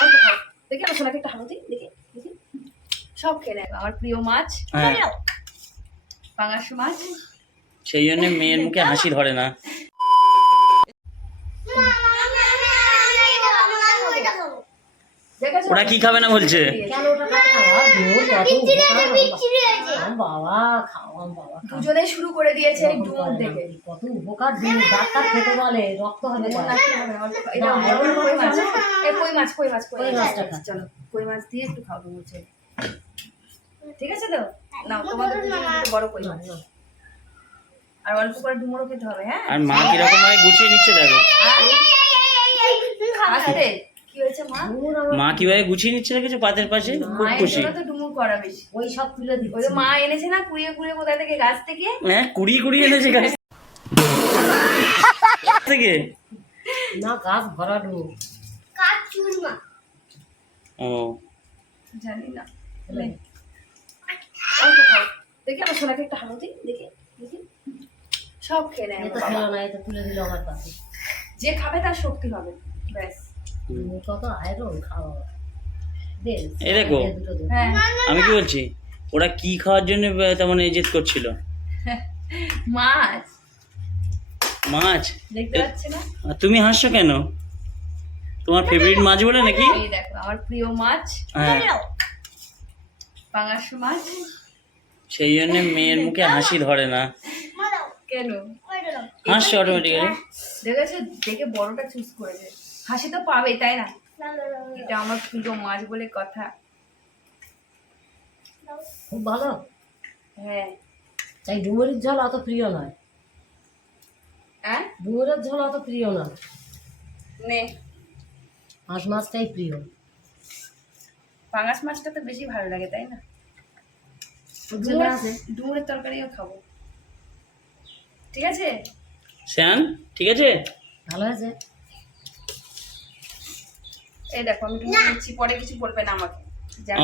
অল্প খাও দেখি আমার সোনাকে একটা হালুদি দেখি দেখি। সব খেয়ে নেয় আমার প্রিয় মাছ। হ্যাঁ। পাঙাশ মাছ। সেই জন্য মেয়ের মুখে হাসি ধরে না দেখেছ ওরা কি খাবে না বলছে কেন ওটা খাবে না বাবা? ডুমুর কত উপকার আম বাবা খাও আম বাবা খাও। দুজনেই শুরু করে দিয়েছে ডুমুর দেখে। কত উপকার ডাক্তার খেতে বলে রক্ত হবে। না না, না, কই মাছ খাবে না। কই মাছ কই মাছ। চলো কই মাছ দিয়ে একটু ডুমুর ছেড়ে ঠিক আছে তো? নাও তোমাদের বড় কই মাছ। আর অল্প করে ডুমুরও খেতে হবে হ্যাঁ? আর মা কীরকম ভাবে গুছিয়ে নিচ্ছে দেখো। আস্তে কি হয়েছে মা? মা কীভাবে গুছিয়ে নিচ্ছে দেখেছ পাতের পাশে? খুব খুশি। তো ডুমুর করা বেশি। ওই সব তুলে দিচ্ছে। মা এনেছে না কুড়িয়ে কুড়িয়ে কোথায় থেকে? গাছ থেকে? হ্যাঁ কুড়ি কুড়ি এনেছে গাছ থেকে। না গাছ ভরা ডুমুর ও। জানি না। নে। খাও। দেখি আমার সোনাকে একটা হালুদি দেখি দেখি। সব খেয়ে নেয় এ আমার তো খেলো না এটা তুলে দিল আমার কাছে যে খাবে তার শক্তি হবে। কত আয়রন খাওয়া এই দেখো। আমি কি বলছি? ওরা কি খাওয়ার জন্য তেমন জেদ করছিল? মাছ? মাছ দেখতে পাচ্ছি না। তুমি হাসছো কেন? তোমার ফেভারিট মাছ বলে নাকি? এই দেখো আমার প্রিয় মাছ হ্যাঁ। পাঙাশ। মাছ। সেই জন্য মেয়ের মুখে হাসি ধরে না। কেন? হাসছে অটোমেটিক্যালি দেখেছ দেখে বড়টা চুজ করেছে। হাসি তো পাবে তাই না? এটা আমার প্রিয় মাছ বলে কথা। খুব ভালো। হ্যাঁ। তাই ডুমুরের ঝোল অত প্রিয় নয়। হ্যাঁ ডুমুরের ঝোল অত প্রিয় না। নে। হাঁস মাছটাই প্রিয়। পাঙাশ মাছটা তো বেশি ভালো লাগে তাই না? আছে। ডুমুরের তরকারিও খাব। ঠিক আছে? শ্যান ঠিক আছে? ভালো আছে এই দেখো আমি ডুমুর নিচ্ছি পরে কিছু বলবে না আমাকে।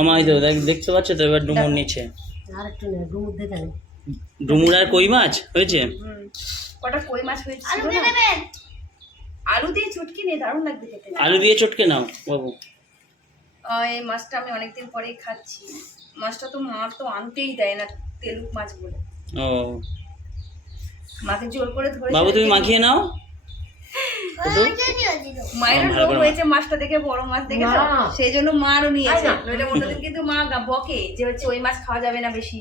আমায় তো দেখ দেখতে পাচ্ছ তো এবার ডুমুর নিচ্ছে। আর একটু নে ডুমুর দেখে ডুমুর আর কই মাছ? হয়েছে? কটা কই মাছ হয়েছিল না? আলু দিয়ে চুটকি নিয়ে দারুণ লাগবে খেতে। আলু দিয়ে চটকে নাও বাবু। এই মাছটা আমি অনেকদিন পরেই খাচ্ছি। মাছটা তো মা তো আনতেই দেয় না তেলুক মাছ বলে। ও। মাকে জোর করে ধরে বাবু তুমি মাখিয়ে নাও। মায়ের লোভ হয়েছে মাছটা দেখে বড় মাছ দেখেছ না। সেই জন্য মা আরও নিয়েছে। নইলে অন্যদিন কিন্তু মা বকে যে হচ্ছে ওই মাছ খাওয়া যাবে না বেশি।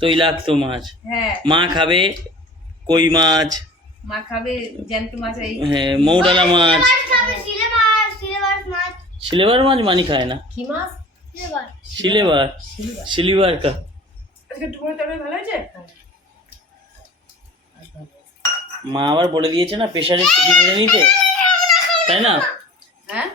তৈলাক্ত মাছ। হ্যাঁ। মা খাবে কই মাছ? মা খাবে জ্যান্ত মাছ এই হ্যাঁ মৌডালা মাছ। সিলেবার মাছ মানি খায় না। কি মাছ? সিলেবার। সিলিভার কা। ভালো হয়েছে? মা আবার বলে দিয়েছে না প্রেশারের ছুটি মেরে নিতে। তাই না? হ্যাঁ?